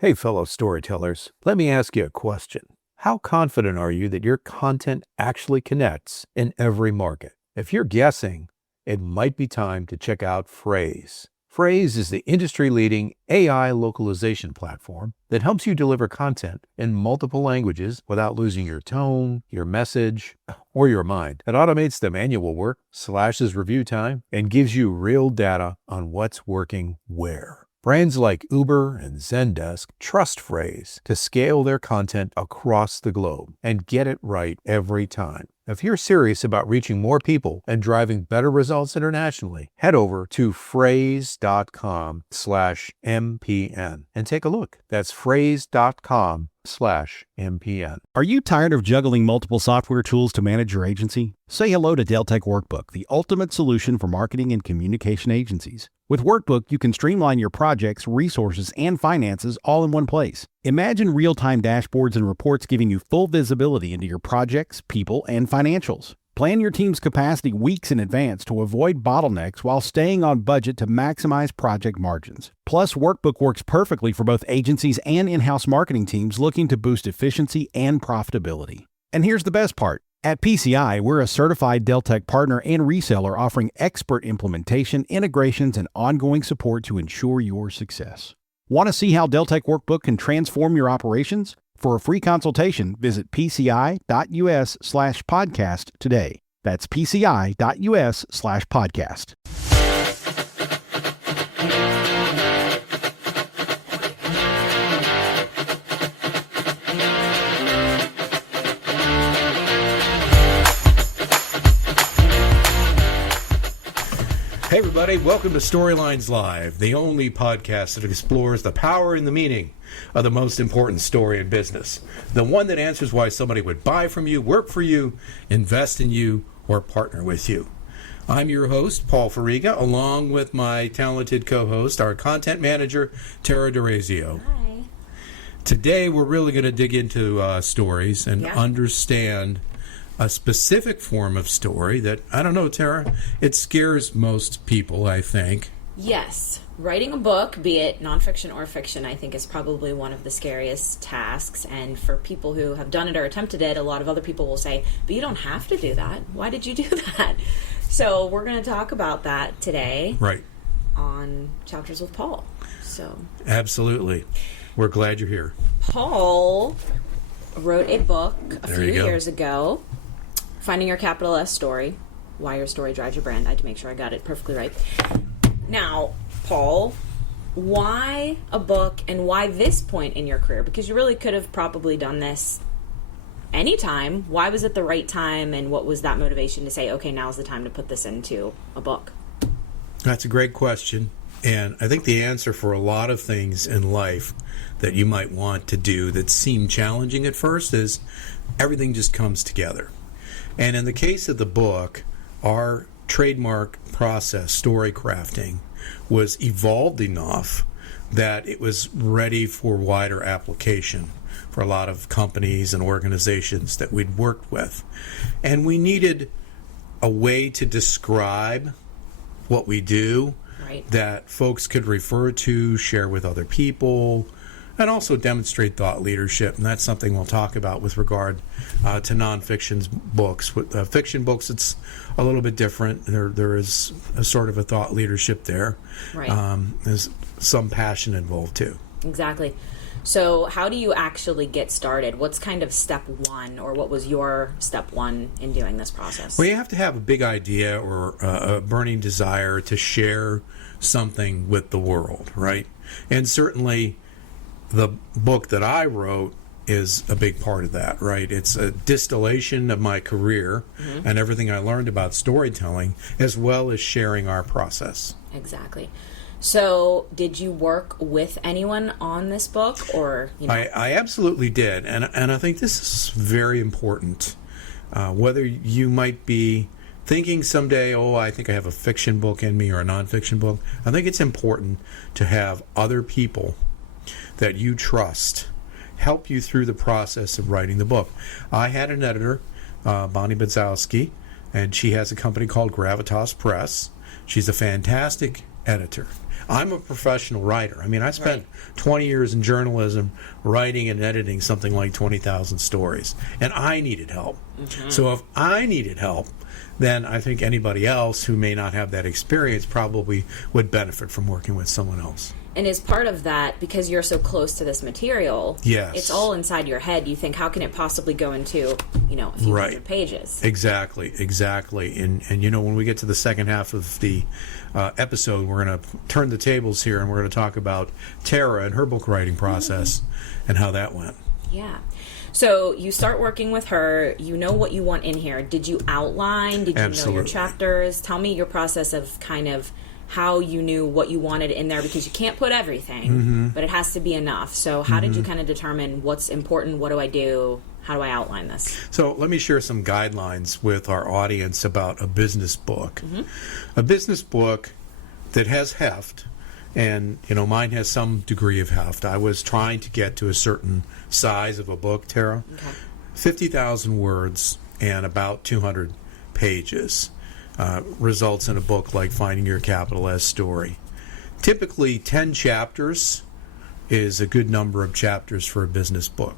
Hey, fellow storytellers, let me ask you a question. How confident are you that your content actually connects in every market? If you're guessing, it might be time to check out Phrase. Phrase is the industry-leading AI localization platform that helps you deliver content in multiple languages without losing your tone, your message, or your mind. It automates the manual work, slashes review time, and gives you real data on what's working where. Brands like Uber and Zendesk trust Phrase to scale their content across the globe and get it right every time. If you're serious about reaching more people and driving better results internationally, head over to phrase.com/MPN and take a look. That's phrase.com/MPN. Are you tired of juggling multiple software tools to manage your agency? Say hello to Deltek Workbook, the ultimate solution for marketing and communication agencies. With Workbook, you can streamline your projects, resources, and finances all in one place. Imagine real-time dashboards and reports giving you full visibility into your projects, people, and financials. Plan your team's capacity weeks in advance to avoid bottlenecks while staying on budget to maximize project margins. Plus, Workbook works perfectly for both agencies and in-house marketing teams looking to boost efficiency and profitability. And here's the best part. At PCI, we're a certified Deltek partner and reseller offering expert implementation, integrations, and ongoing support to ensure your success. Want to see how Deltek Workbook can transform your operations? For a free consultation, visit pci.us/podcast today. That's pci.us/podcast. Hey everybody, welcome to Storylines Live, the only podcast that explores the power and the meaning of the most important story in business. The one that answers why somebody would buy from you, work for you, invest in you, or partner with you. I'm your host, Paul Furiga, along with my talented co-host, our content manager, Tara Darazio. Hi. Today we're really going to dig into stories and understand a specific form of story that, I don't know, Tara, it scares most people, I think. Yes. Writing a book, be it nonfiction or fiction, I think is probably one of the scariest tasks. And for people who have done it or attempted it, a lot of other people will say, but you don't have to do that. Why did you do that? So we're going to talk about that today. Right. On Chapters with Paul. So absolutely. We're glad you're here. Paul wrote a book a few years ago, Finding Your Capital S Story, Why Your Story Drives Your Brand. I had to make sure I got it perfectly right. Now, Paul, why a book and why this point in your career? Because you really could have probably done this anytime. Why was it the right time, and what was that motivation to say, okay, now's the time to put this into a book? That's a great question. And I think the answer for a lot of things in life that you might want to do that seem challenging at first is everything just comes together. And in the case of the book, our trademark process, story crafting, was evolved enough that it was ready for wider application for a lot of companies and organizations that we'd worked with. And we needed a way to describe what we do that folks could refer to, share with other people, and also demonstrate thought leadership. And that's something we'll talk about with regard to nonfiction books. With fiction books, it's a little bit different. There is a sort of a thought leadership there. Right. There's some passion involved, too. Exactly. So how do you actually get started? What's kind of step one, or what was your step one in doing this process? Well, you have to have a big idea or a burning desire to share something with the world, right? And certainly the book that I wrote is a big part of that, right? It's a distillation of my career and everything I learned about storytelling, as well as sharing our process. Exactly. So did you work with anyone on this book, or? I absolutely did. And I think this is very important. Whether you might be thinking someday, I think I have a fiction book in me or a nonfiction book, I think it's important to have other people that you trust help you through the process of writing the book. I had an editor, Bonnie Badzowski, and she has a company called Gravitas Press. She's a fantastic editor. I'm a professional writer. I mean, I spent 20 years in journalism writing and editing something like 20,000 stories, and I needed help. So if I needed help, then I think anybody else who may not have that experience probably would benefit from working with someone else. And as part of that, because you're so close to this material, yes, it's all inside your head. You think, how can it possibly go into, a few hundred pages? Exactly. And when we get to the second half of the episode, we're going to turn the tables here, and we're going to talk about Tara and her book writing process and how that went. Yeah. So you start working with her. You know what you want in here. Did you outline? Did you know your chapters? Tell me your process of kind of how you knew what you wanted in there, because you can't put everything, but it has to be enough. So how did you kind of determine what's important? What do I do? How do I outline this? So let me share some guidelines with our audience about a business book. A business book that has heft, and mine has some degree of heft. I was trying to get to a certain size of a book, Tara. 50,000 words and about 200 pages. Results in a book like Finding Your Capital S Story. Typically, 10 chapters is a good number of chapters for a business book.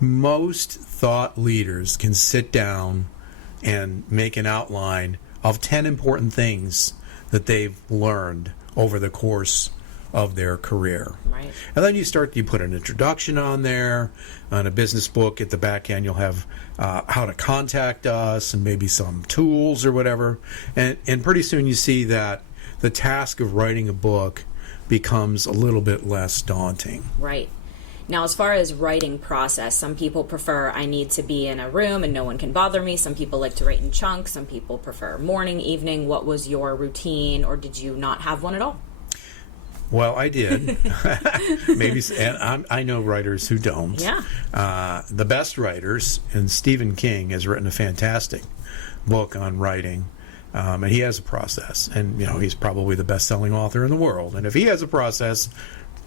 Most thought leaders can sit down and make an outline of 10 important things that they've learned over the course of their career. Right. And then you put an introduction on there. On a business book, at the back end, you'll have how to contact us and maybe some tools or whatever. And pretty soon you see that the task of writing a book becomes a little bit less daunting. Right. Now, as far as writing process, some people prefer I need to be in a room and no one can bother me. Some people like to write in chunks. Some people prefer morning, evening. What was your routine, or did you not have one at all? Well, I did. Maybe, and I know writers who don't. Yeah. The best writers, and Stephen King has written a fantastic book on writing, and he has a process. And he's probably the best-selling author in the world. And if he has a process,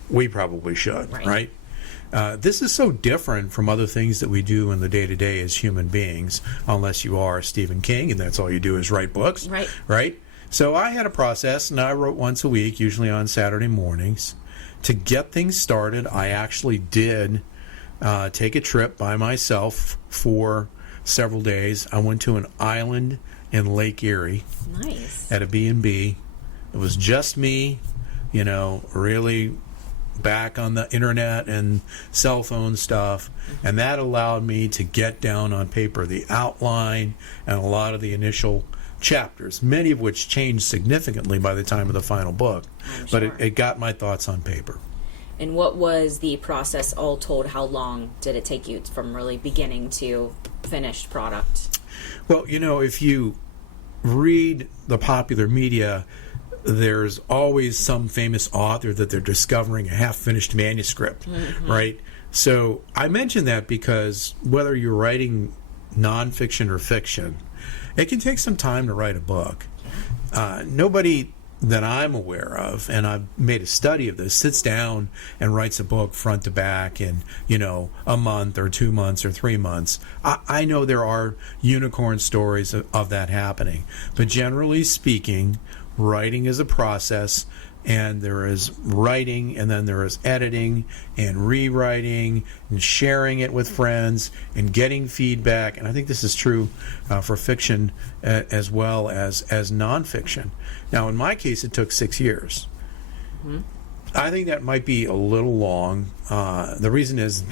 we probably should, right? This is so different from other things that we do in the day-to-day as human beings, unless you are Stephen King, and that's all you do is write books, right? So I had a process, and I wrote once a week, usually on Saturday mornings. To get things started, I actually did take a trip by myself for several days. I went to an island in Lake Erie. Nice. At a B&B. It was just me, really back on the internet and cell phone stuff. And that allowed me to get down on paper the outline and a lot of the initial chapters, many of which changed significantly by the time of the final book. But it got my thoughts on paper. And what was the process all told? How long did it take you from really beginning to finished product? Well, if you read the popular media, there's always some famous author that they're discovering a half-finished manuscript, right? So I mention that because whether you're writing nonfiction or fiction, it can take some time to write a book. Nobody that I'm aware of, and I've made a study of this, sits down and writes a book front to back in, a month or 2 months or 3 months. I know there are unicorn stories of that happening. But generally speaking, writing is a process, and there is writing, and then there is editing and rewriting and sharing it with friends and getting feedback. And I think this is true for fiction as well as nonfiction. Now, in my case, it took 6 years. I think that might be a little long. The reason is,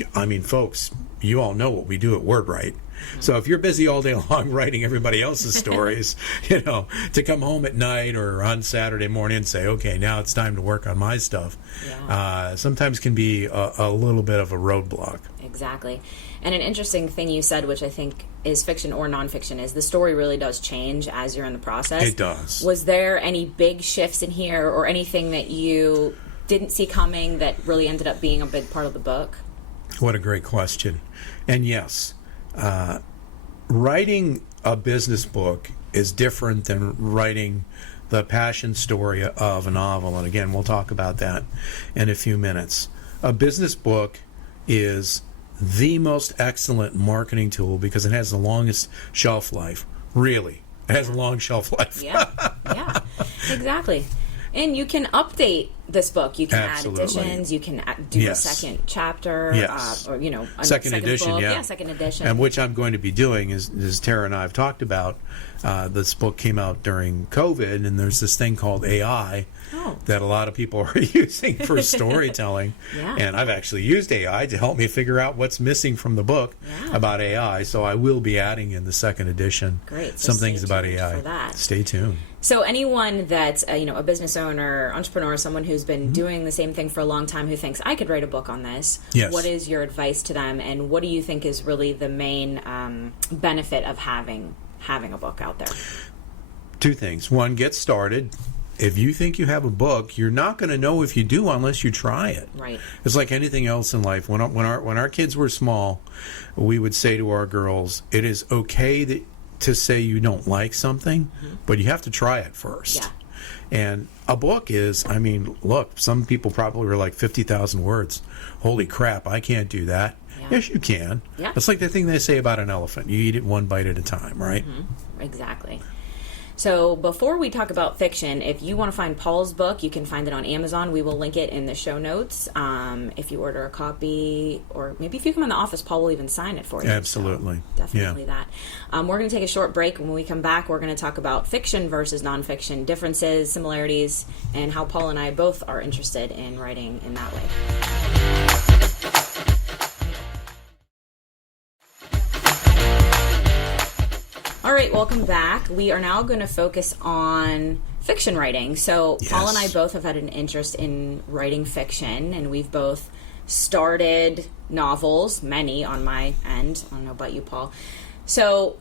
folks, you all know what we do at WordWrite. So if you're busy all day long writing everybody else's stories, to come home at night or on Saturday morning and say, okay, now it's time to work on my stuff, sometimes can be a little bit of a roadblock. Exactly. And an interesting thing you said, which I think is fiction or nonfiction, is the story really does change as you're in the process. It does. Was there any big shifts in here or anything that you didn't see coming that really ended up being a big part of the book? What a great question. And yes, writing a business book is different than writing the passion story of a novel. And again, we'll talk about that in a few minutes. A business book is the most excellent marketing tool because it has the longest shelf life. Really. It has a long shelf life. Yeah, exactly. And you can update this book. You can Absolutely. add additions. You can do Yes. a second chapter, Yes. or a Second edition, book. yeah. Second edition. And which I'm going to be doing, as Tara and I have talked about. This book came out during COVID, and there's this thing called AI that a lot of people are using for storytelling. Yeah. And I've actually used AI to help me figure out what's missing from the book about AI. So I will be adding in the second edition Great. So some things stay about tuned AI. for that. Stay tuned. So anyone that's a business owner, entrepreneur, someone who's been doing the same thing for a long time, who thinks I could write a book on this, Yes. what is your advice to them, and what do you think is really the main benefit of having a book out there? Two things. One, get started. If you think you have a book, you're not going to know if you do unless you try it. Right. It's like anything else in life. When our kids were small, we would say to our girls, "It is okay to say you don't like something, but you have to try it first." Yeah. And a book is, look, some people probably were like 50,000 words. Holy crap, I can't do that. Yeah. Yes, you can. Yeah. It's like the thing they say about an elephant. You eat it one bite at a time, right? Exactly. So before we talk about fiction, if you want to find Paul's book, you can find it on Amazon. We will link it in the show notes. If you order a copy, or maybe if you come in the office, Paul will even sign it for you. Absolutely. So definitely that. We're going to take a short break. When we come back, we're going to talk about fiction versus nonfiction, differences, similarities, and how Paul and I both are interested in writing in that way. All right, welcome back. We are now going to focus on fiction writing. So Yes. Paul and I both have had an interest in writing fiction, and we've both started novels, many on my end. I don't know about you, Paul. So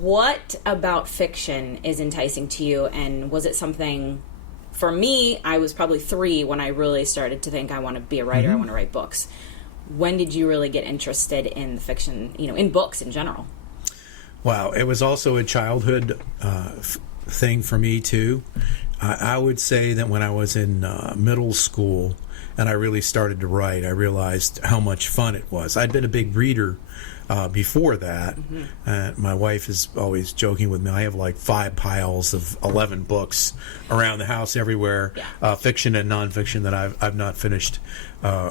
what about fiction is enticing to you, and was it something... For me, I was probably 3 when I really started to think I want to be a writer, I want to write books. When did you really get interested in the fiction, in books in general? Wow, it was also a childhood thing for me too. I would say that when I was in middle school and I really started to write, I realized how much fun it was. I'd been a big reader before that. My wife is always joking with me. I have like 5 piles of 11 books around the house everywhere, fiction and nonfiction that I've not finished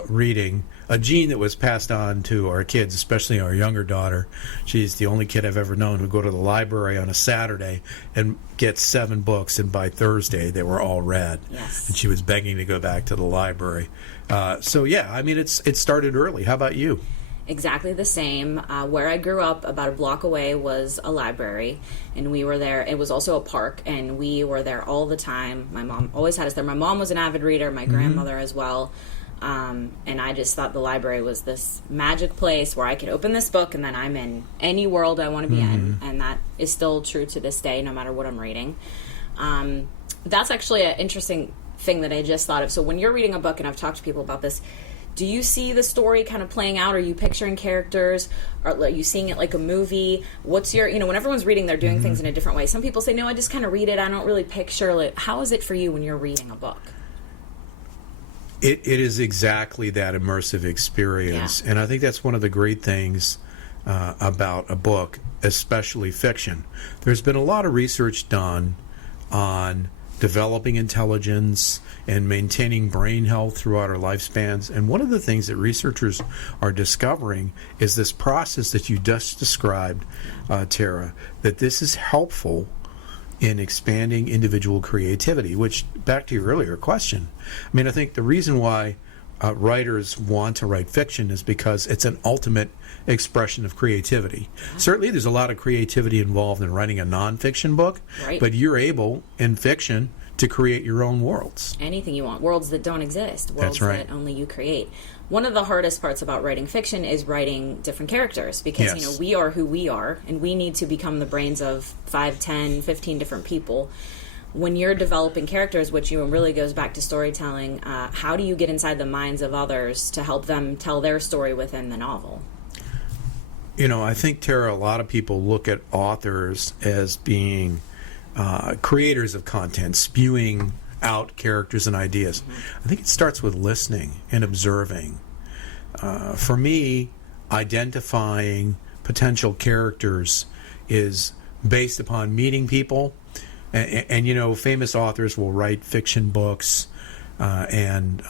reading. A gene that was passed on to our kids, especially our younger daughter. She's the only kid I've ever known who go to the library on a Saturday and get 7 books, and by Thursday they were all read. Yes. And she was begging to go back to the library. So yeah, it started early. How about you? Exactly the same. Where I grew up, about a block away, was a library, and we were there. It was also a park, and we were there all the time. My mom always had us there. My mom was an avid reader, my grandmother as well. And I just thought the library was this magic place where I could open this book and then I'm in any world I want to be in. And that is still true to this day, no matter what I'm reading. That's actually an interesting thing that I just thought of. So when you're reading a book, and I've talked to people about this, do you see the story kind of playing out? Are you picturing characters? Are you seeing it like a movie? What's your, when everyone's reading, they're doing things in a different way. Some people say, no, I just kind of read it. I don't really picture it. How is it for you when you're reading a book? It is exactly that immersive experience. Yeah. And I think that's one of the great things about a book, especially fiction. There's been a lot of research done on developing intelligence and maintaining brain health throughout our lifespans. And one of the things that researchers are discovering is this process that you just described, Tara, that this is helpful in expanding individual creativity, which, back to your earlier question, I think the reason why writers want to write fiction is because it's an ultimate expression of creativity. Certainly there's a lot of creativity involved in writing a nonfiction book, Right. but you're able, in fiction, to create your own worlds. Anything you want. Worlds that don't exist. Worlds That's right. that only you create. One of the hardest parts about writing fiction is writing different characters because, Yes. we are who we are, and we need to become the brains of 5, 10, 15 different people. When you're developing characters, which really goes back to storytelling, how do you get inside the minds of others to help them tell their story within the novel? I think, Tara, a lot of people look at authors as being creators of content, spewing out characters and ideas. I think it starts with listening and observing. For me, identifying potential characters is based upon meeting people, And famous authors will write fiction books, and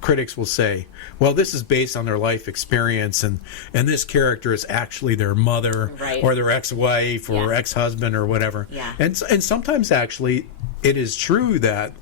critics will say, well, this is based on their life experience, and this character is actually their mother, right, or their ex-wife or ex-husband or whatever. Yeah. And sometimes actually it is true that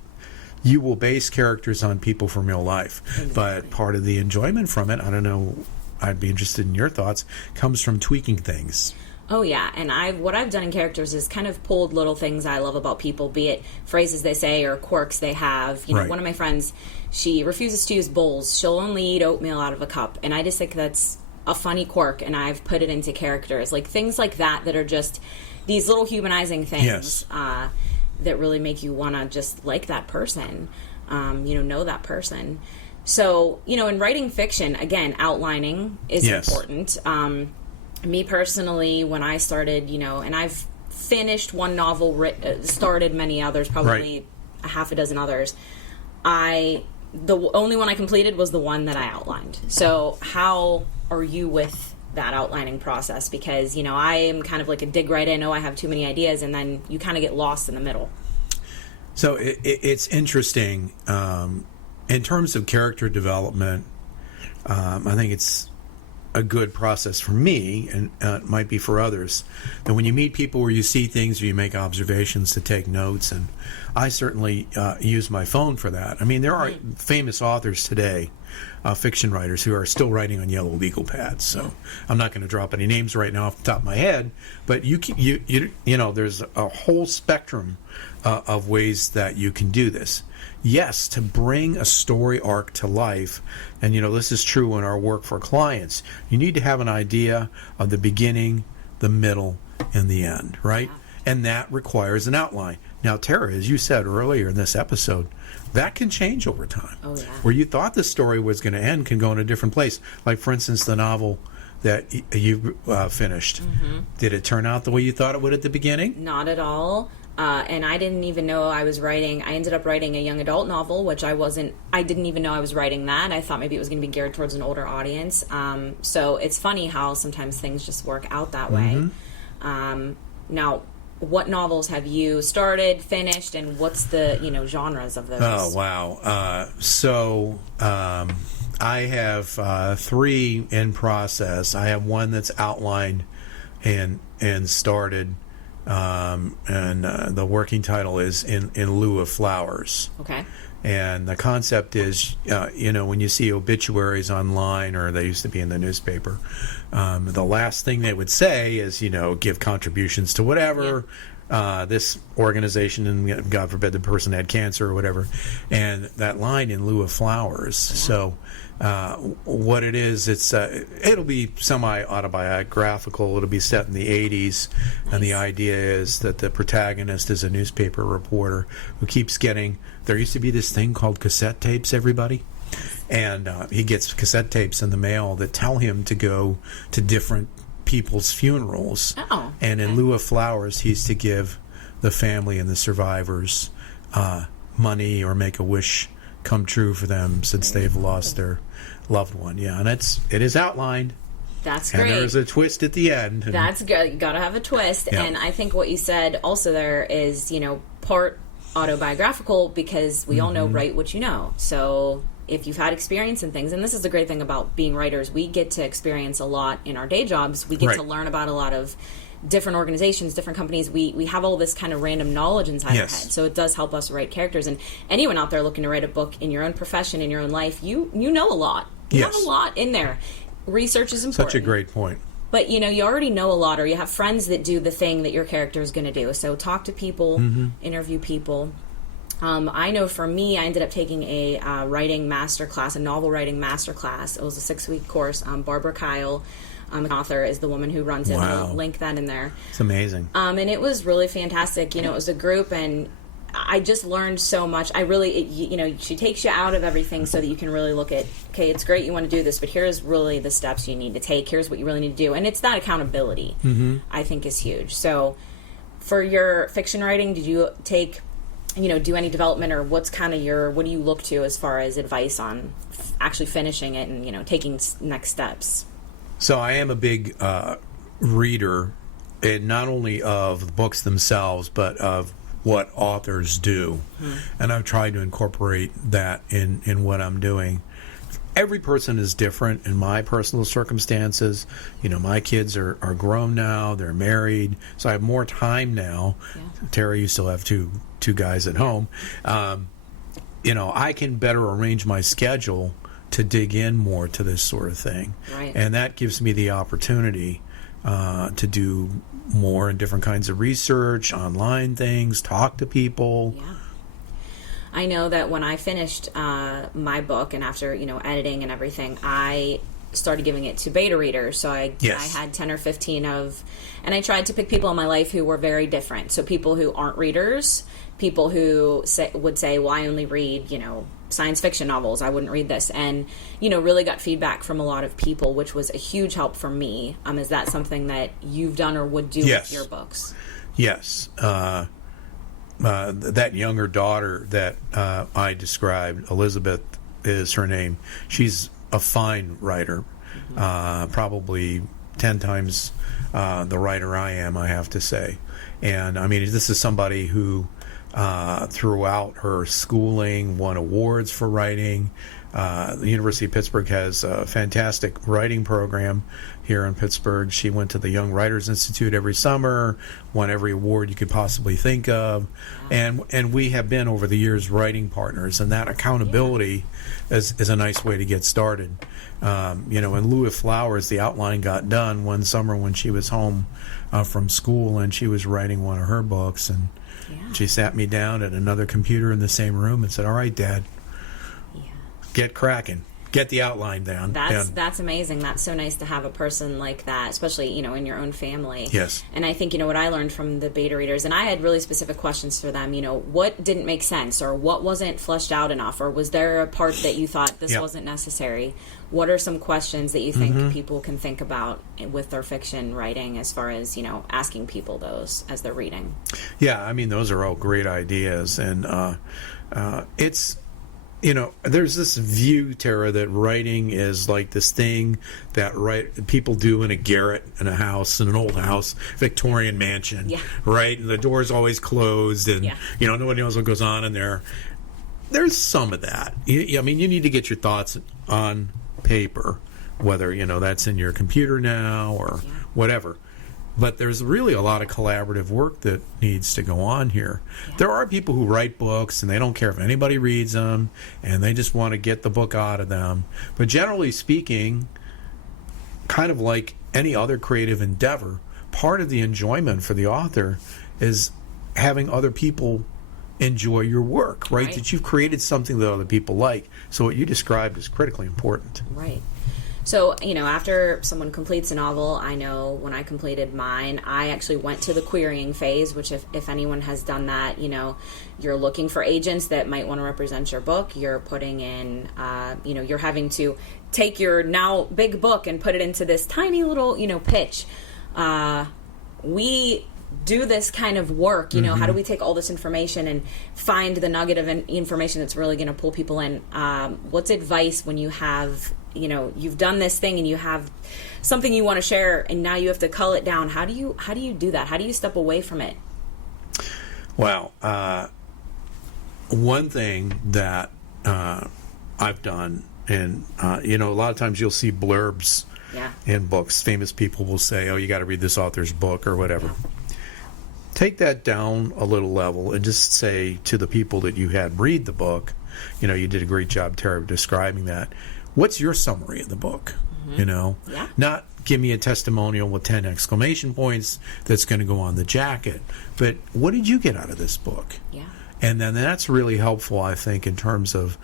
you will base characters on people from real life. Exactly. But part of the enjoyment from it, I don't know, I'd be interested in your thoughts, comes from tweaking things. Oh yeah, and what I've done in characters is kind of pulled little things I love about people, be it phrases they say or quirks they have. Right. One of my friends, she refuses to use bowls. She'll only eat oatmeal out of a cup, and I just think that's a funny quirk, and I've put it into characters, like things like that are just these little humanizing things. Yes. That really make you want to just like that person, know that person. So, in writing fiction, again, outlining is important. Me personally, when I started, and I've finished one novel, started many others, probably a half a dozen others. The only one I completed was the one that I outlined. So how are you with that outlining process? Because, I am kind of like a dig right in, I have too many ideas, and then you kind of get lost in the middle. So it's interesting. In terms of character development, I think it's a good process for me, and it might be for others, that when you meet people where you see things or you make observations, to take notes. And I certainly use my phone for that. I mean, there are famous authors today, fiction writers, who are still writing on yellow legal pads. So I'm not going to drop any names right now off the top of my head, but there's a whole spectrum of ways that you can do this. Yes, to bring a story arc to life, and this is true in our work for clients, you need to have an idea of the beginning, the middle, and the end, right? Yeah. And that requires an outline. Now, Tara, as you said earlier in this episode, that can change over time. Oh, yeah. Where you thought the story was going to end can go in a different place. Like, for instance, the novel that you finished. Mm-hmm. Did it turn out the way you thought it would at the beginning? Not at all. And I didn't even know I was writing. I ended up writing a young adult novel, which I didn't even know I was writing that. I thought maybe it was going to be geared towards an older audience. So it's funny how sometimes things just work out that way. Mm-hmm. Now, what novels have you started, finished, and what's the genres of those? Oh, wow. So I have 3 in process. I have one that's outlined and started. And the working title is in lieu of flowers. Okay. And the concept is, when you see obituaries online, or they used to be in the newspaper, the last thing they would say is, give contributions to whatever, this organization, and God forbid the person had cancer or whatever. And that line, in lieu of flowers. Yeah. So what it is, it'll be semi-autobiographical. It'll be set in the 80s. Nice. And the idea is that the protagonist is a newspaper reporter who keeps getting, there used to be this thing called cassette tapes, everybody. And he gets cassette tapes in the mail that tell him to go to different people's funerals. Oh, okay. And in lieu of flowers, he's to give the family and the survivors money, or make a wish come true for them, since they've lost their loved one. Yeah, and it is outlined. That's great. And there's a twist at the end. That's good. You gotta have a twist. Yeah. And I think what you said also there is, part autobiographical, because we all know write what you know. So if you've had experience in things, and this is the great thing about being writers, we get to experience a lot in our day jobs. We get to learn about a lot of different organizations, different companies. We have all this kind of random knowledge inside our head. So it does help us write characters. And anyone out there looking to write a book in your own profession, in your own life, you know a lot. You have a lot in there. Research is important. Such a great point. But, you already know a lot, or you have friends that do the thing that your character is going to do. So talk to people, interview people. I know for me, I ended up taking a writing masterclass, a novel writing masterclass. It was a 6-week course. Barbara Kyle, an author, is the woman who runs it. Wow. I'll link that in there. It's amazing. And it was really fantastic. It was a group, and I just learned so much. She takes you out of everything so that you can really look at, okay, it's great you want to do this, but here's really the steps you need to take. Here's what you really need to do. And it's that accountability, I think, is huge. So for your fiction writing, did you take, do any development, or what's kind of what do you look to as far as advice on actually finishing it and, taking next steps? So I am a big reader and not only of the books themselves, but of what authors do. And I've tried to incorporate that in what I'm doing. Every person is different in my personal circumstances. My kids are grown now, they're married, so I have more time now. Tara, you still have two guys at home. I can better arrange my schedule to dig in more to this sort of thing. Right. And that gives me the opportunity to do more in different kinds of research, online things, talk to people. Yeah. I know that when I finished my book, and after editing and everything, I started giving it to beta readers. So I had 10 or 15 and I tried to pick people in my life who were very different. So people who aren't readers, people who would say, well, I only read science fiction novels, I wouldn't read this, and really got feedback from a lot of people, which was a huge help for me. Is that something that you've done or would do with your books? Yes. That younger daughter that I described, Elizabeth is her name. She's a fine writer, probably 10 times the writer I am, I have to say. And this is somebody who throughout her schooling won awards for writing. The University of Pittsburgh has a fantastic writing program here in Pittsburgh. She went to the Young Writers Institute every summer, won every award you could possibly think of, and we have been over the years writing partners, and that accountability is a nice way to get started. In lieu of flowers, the outline got done one summer when she was home from school, and she was writing one of her books, and she sat me down at another computer in the same room and said, "All right, Dad, get cracking. Get the outline down." That's amazing. That's so nice to have a person like that, especially, in your own family. Yes. And I think, what I learned from the beta readers, and I had really specific questions for them, what didn't make sense, or what wasn't fleshed out enough, or was there a part that you thought this wasn't necessary? What are some questions that you think people can think about with their fiction writing as far as, asking people those as they're reading? Yeah, those are all great ideas. And it's, there's this view, Tara, that writing is like this thing that people do in a garret in a house, in an old house, Victorian mansion, right? And the door's always closed, and nobody knows what goes on in there. There's some of that. You need to get your thoughts on paper, whether that's in your computer now or whatever. But there's really a lot of collaborative work that needs to go on here. There are people who write books and they don't care if anybody reads them, and they just want to get the book out of them. But generally speaking, kind of like any other creative endeavor, part of the enjoyment for the author is having other people enjoy your work, right? That you've created something that other people like. So what you described is critically important. Right. So, after someone completes a novel, I know when I completed mine, I actually went to the querying phase, which if anyone has done that, you're looking for agents that might want to represent your book. You're putting in, you're having to take your now big book and put it into this tiny little, pitch. We do this kind of work, how do we take all this information and find the nugget of information that's really going to pull people in? What's advice when you have, you've done this thing and you have something you want to share and now you have to cull it down? How do you do that? How do you step away from it? Well, one thing that I've done, and a lot of times you'll see blurbs in books. Famous people will say, "Oh, you got to read this author's book," or whatever. Take that down a little level and just say to the people that you had read the book, you did a great job, Tara, of describing that. What's your summary of the book? Not give me a testimonial with 10 exclamation points that's going to go on the jacket, but what did you get out of this book? And then that's really helpful, I think, in terms of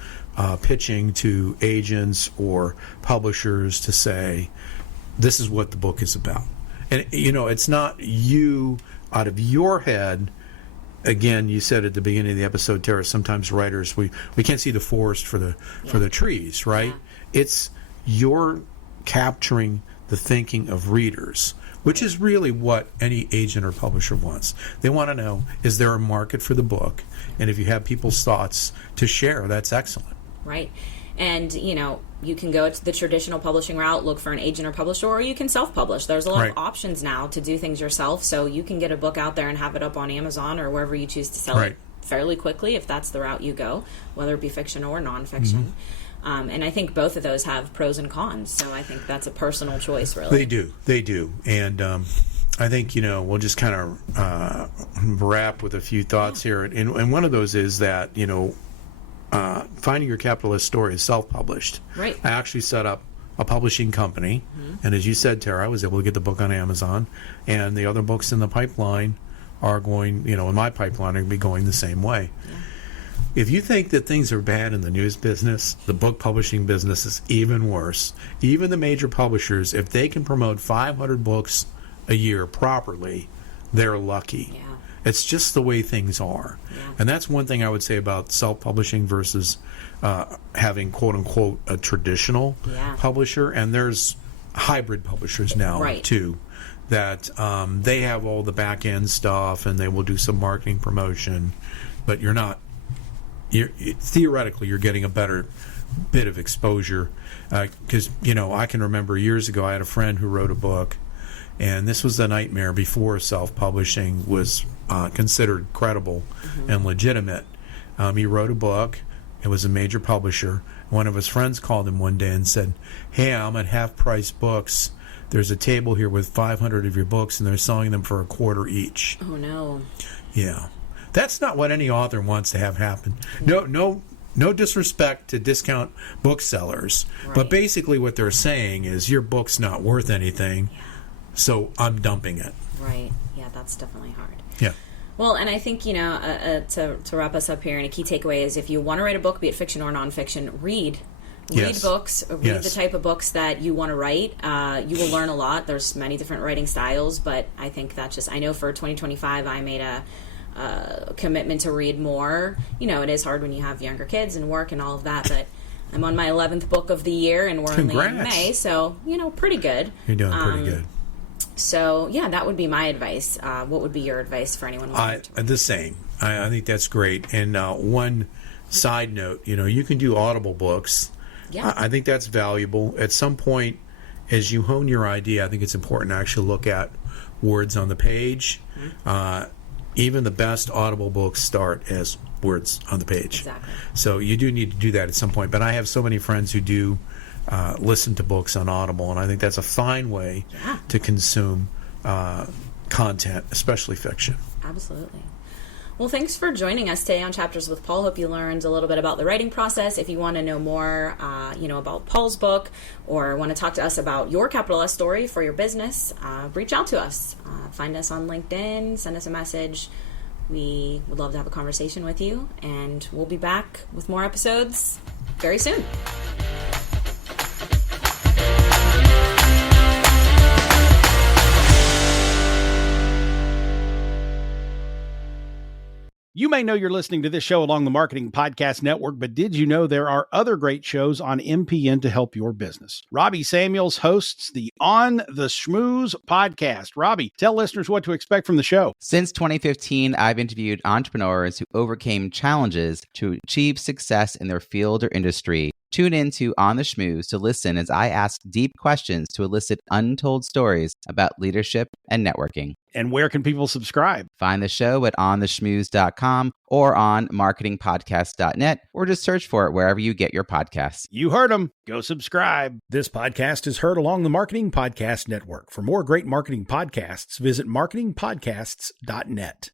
pitching to agents or publishers to say, this is what the book is about. And, it's not you out of your head. Again, you said at the beginning of the episode, Tara, sometimes writers, we can't see the forest for the trees, right? It's you're capturing the thinking of readers, which is really what any agent or publisher wants. They want to know, is there a market for the book? And if you have people's thoughts to share, that's excellent. Right. And, You can go to the traditional publishing route, look for an agent or publisher, or you can self-publish. There's a lot Right. of options now to do things yourself, so you can get a book out there and have it up on Amazon or wherever you choose to sell Right. it fairly quickly if that's the route you go, whether it be fiction or nonfiction. And I think both of those have pros and cons, so I think that's a personal choice, really. They do. And I think, we'll just kind of wrap with a few thoughts here. And one of those is that, finding your capitalist story is self-published. Right. I actually set up a publishing company, and as you said, Tara, I was able to get the book on Amazon, and the other books in the pipeline are going, in my pipeline, are going to be going the same way. Yeah. If you think that things are bad in the news business, the book publishing business is even worse. Even the major publishers, if they can promote 500 books a year properly, they're lucky. Yeah. It's just the way things are. Yeah. And that's one thing I would say about self-publishing versus having, quote-unquote, a traditional publisher. And there's hybrid publishers now, too, that they have all the back-end stuff and they will do some marketing promotion, but theoretically you're getting a better bit of exposure. Because, I can remember years ago I had a friend who wrote a book, and this was the nightmare before self-publishing was considered credible and legitimate. He wrote a book. It was a major publisher. One of his friends called him one day and said, "Hey, I'm at Half Price Books. There's a table here with 500 of your books, and they're selling them for $0.25 each." Oh, no. Yeah. That's not what any author wants to have happen. No disrespect to discount booksellers, but basically what they're saying is your book's not worth anything, so I'm dumping it. Right. Yeah, that's definitely hard. Yeah. Well, and I think, to wrap us up here, and a key takeaway is if you want to write a book, be it fiction or nonfiction, read books, read the type of books that you want to write. You will learn a lot. There's many different writing styles, but I think I know for 2025 I made a commitment to read more. It is hard when you have younger kids and work and all of that, but I'm on my 11th book of the year, and we're only in May, so, pretty good. You're doing pretty good. So, that would be my advice. What would be your advice for anyone wanting to? The same. I think that's great. And one side note, you can do Audible books. Yeah. I think that's valuable. At some point, as you hone your idea, I think it's important to actually look at words on the page. Even the best Audible books start as words on the page. Exactly. So you do need to do that at some point. But I have so many friends who do listen to books on Audible, and I think that's a fine way to consume content, especially fiction. Absolutely. Well, thanks for joining us today on Chapters with Paul. Hope you learned a little bit about the writing process. If you want to know more, about Paul's book, or want to talk to us about your capital S story for your business, reach out to us. Find us on LinkedIn, send us a message. We would love to have a conversation with you, and we'll be back with more episodes very soon. You may know you're listening to this show along the Marketing Podcast Network, but did you know there are other great shows on MPN to help your business? Robbie Samuels hosts the On the Schmooze podcast. Robbie, tell listeners what to expect from the show. Since 2015, I've interviewed entrepreneurs who overcame challenges to achieve success in their field or industry. Tune in to On the Schmooze to listen as I ask deep questions to elicit untold stories about leadership and networking. And where can people subscribe? Find the show at ontheschmooze.com or on marketingpodcast.net, or just search for it wherever you get your podcasts. You heard them. Go subscribe. This podcast is heard along the Marketing Podcast Network. For more great marketing podcasts, visit marketingpodcasts.net.